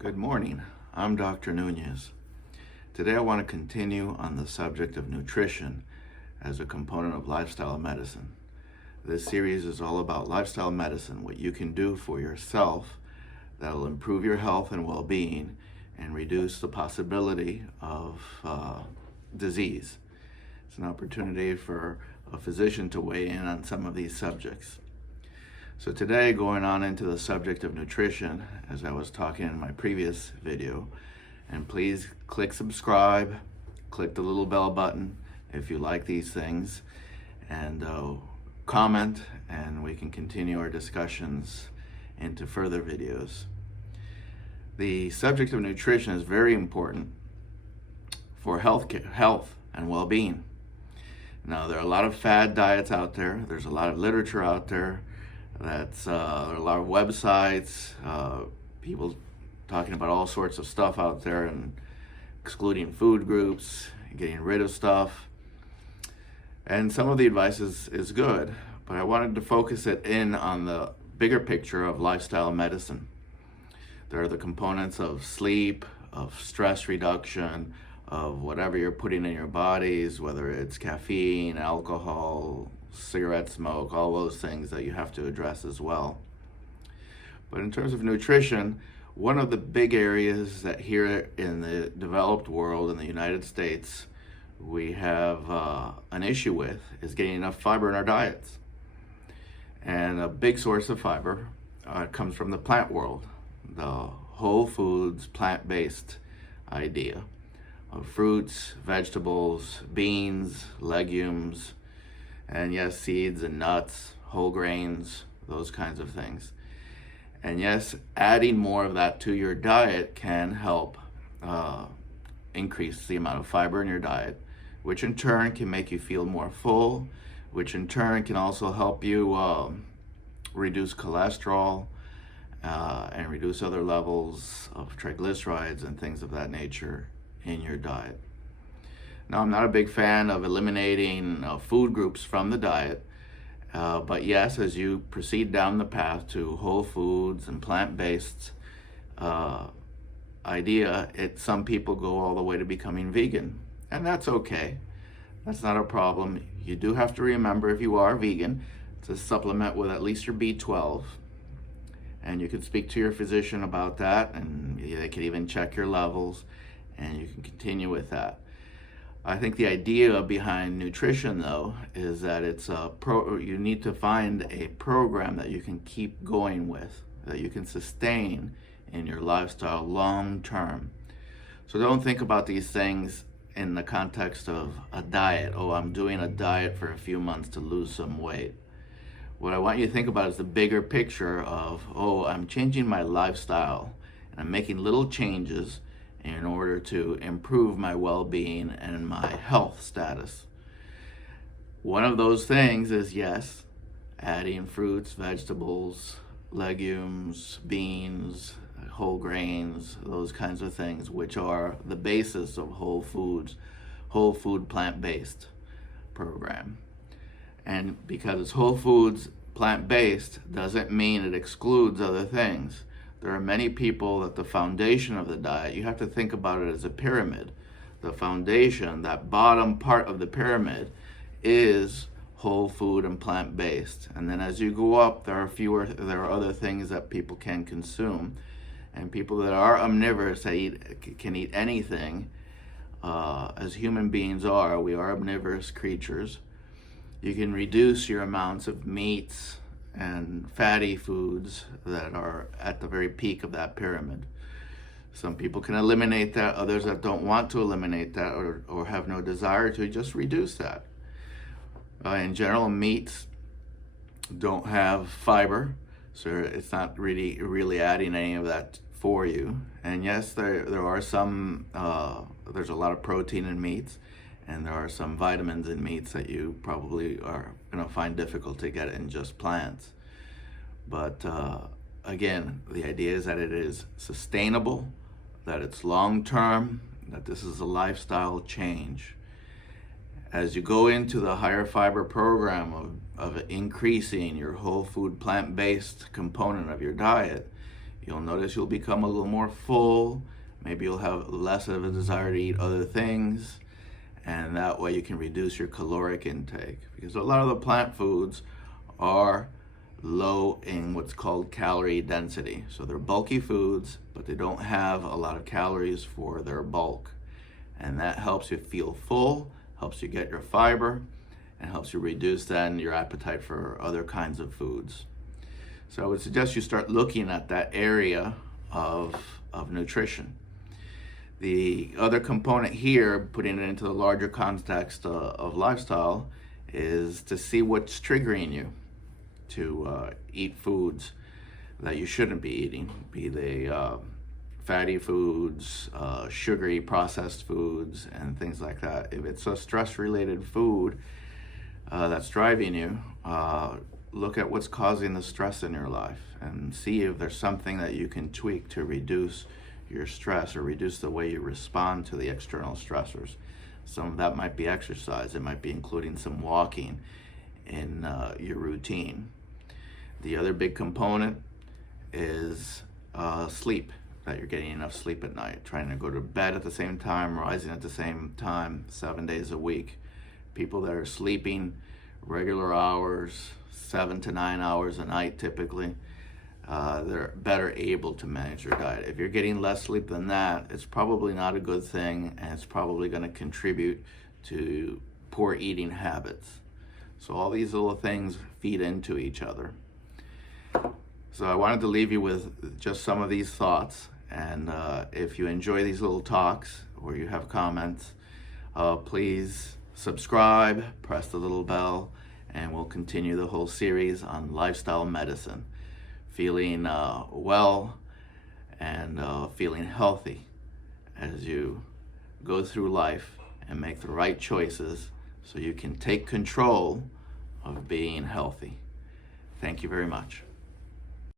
Good morning. I'm Dr. Nunez. Today I want to continue on the subject of nutrition as a component of lifestyle medicine. This series is all about lifestyle medicine, what you can do for yourself that will improve your health and well-being and reduce the possibility of disease. It's an opportunity for a physician to weigh in on some of these subjects. So today, going on into the subject of nutrition, as I was talking in my previous video, and please click subscribe, click the little bell button if you like these things, and comment, and we can continue our discussions into further videos. The subject of nutrition is very important for health and well-being. Now, there are a lot of fad diets out there. There's a lot of literature out there. There are a lot of websites, people talking about all sorts of stuff out there and excluding food groups, getting rid of stuff. And some of the advice is good, but I wanted to focus it in on the bigger picture of lifestyle medicine. There are the components of sleep, of stress reduction, of whatever you're putting in your bodies, whether it's caffeine, alcohol, cigarette smoke, all those things that you have to address as well. But in terms of nutrition, one of the big areas that here in the developed world, in the United States, we have an issue with is getting enough fiber in our diets. And a big source of fiber comes from the plant world, the whole foods, plant-based idea of fruits, vegetables, beans, legumes, and yes, seeds and nuts, whole grains, those kinds of things. And yes, adding more of that to your diet can help increase the amount of fiber in your diet, which in turn can make you feel more full, which in turn can also help you reduce cholesterol and reduce other levels of triglycerides and things of that nature in your diet. Now, I'm not a big fan of eliminating food groups from the diet, but yes, as you proceed down the path to whole foods and plant-based idea, some people go all the way to becoming vegan, and that's okay. That's not a problem. You do have to remember, if you are vegan, to supplement with at least your B12, and you can speak to your physician about that, and they can even check your levels, and you can continue with that. I think the idea behind nutrition, though, is that you need to find a program that you can keep going with, that you can sustain in your lifestyle long term. So don't think about these things in the context of a diet. Oh, I'm doing a diet for a few months to lose some weight. What I want you to think about is the bigger picture of, oh, I'm changing my lifestyle and I'm making little changes in order to improve my well-being and my health status. One of those things is, yes, adding fruits, vegetables, legumes, beans, whole grains, those kinds of things, which are the basis of whole food plant-based program. And because it's whole foods plant-based doesn't mean it excludes other things. There are many people that the foundation of the diet, you have to think about it as a pyramid. The foundation, that bottom part of the pyramid, is whole food and plant-based. And then as you go up, there are other things that people can consume. And people that are omnivorous, can eat anything, as human beings are. We are omnivorous creatures. You can reduce your amounts of meats and fatty foods that are at the very peak of that pyramid. Some people can eliminate that, others that don't want to eliminate that or have no desire to, just reduce that. In general, meats don't have fiber, so it's not really adding any of that for you. And yes, there are some, there's a lot of protein in meats, and there are some vitamins in meats that you probably are going to find difficult to get in just plants. But again, the idea is that it is sustainable, that it's long-term, that this is a lifestyle change. As you go into the higher fiber program of increasing your whole food plant-based component of your diet, You'll notice you'll become a little more full. Maybe you'll have less of a desire to eat other things, and that way you can reduce your caloric intake, because a lot of the plant foods are low in what's called calorie density. So they're bulky foods, but they don't have a lot of calories for their bulk. And that helps you feel full, helps you get your fiber, and helps you reduce then your appetite for other kinds of foods. So I would suggest you start looking at that area of nutrition. The other component here, putting it into the larger context of lifestyle, is to see what's triggering you to eat foods that you shouldn't be eating, be they fatty foods, sugary processed foods, and things like that. If it's a stress-related food that's driving you, look at what's causing the stress in your life and see if there's something that you can tweak to reduce your stress or reduce the way you respond to the external stressors. Some of that might be exercise. It might be including some walking in your routine. The other big component is sleep, that you're getting enough sleep at night, trying to go to bed at the same time, rising at the same time, 7 days a week. People that are sleeping regular hours, 7 to 9 hours a night typically, they're better able to manage their diet. If you're getting less sleep than that, it's probably not a good thing, and it's probably going to contribute to poor eating habits. So all these little things feed into each other. So I wanted to leave you with just some of these thoughts, and if you enjoy these little talks or you have comments, please subscribe, press the little bell, and we'll continue the whole series on lifestyle medicine, feeling well and feeling healthy as you go through life and make the right choices so you can take control of being healthy. Thank you very much.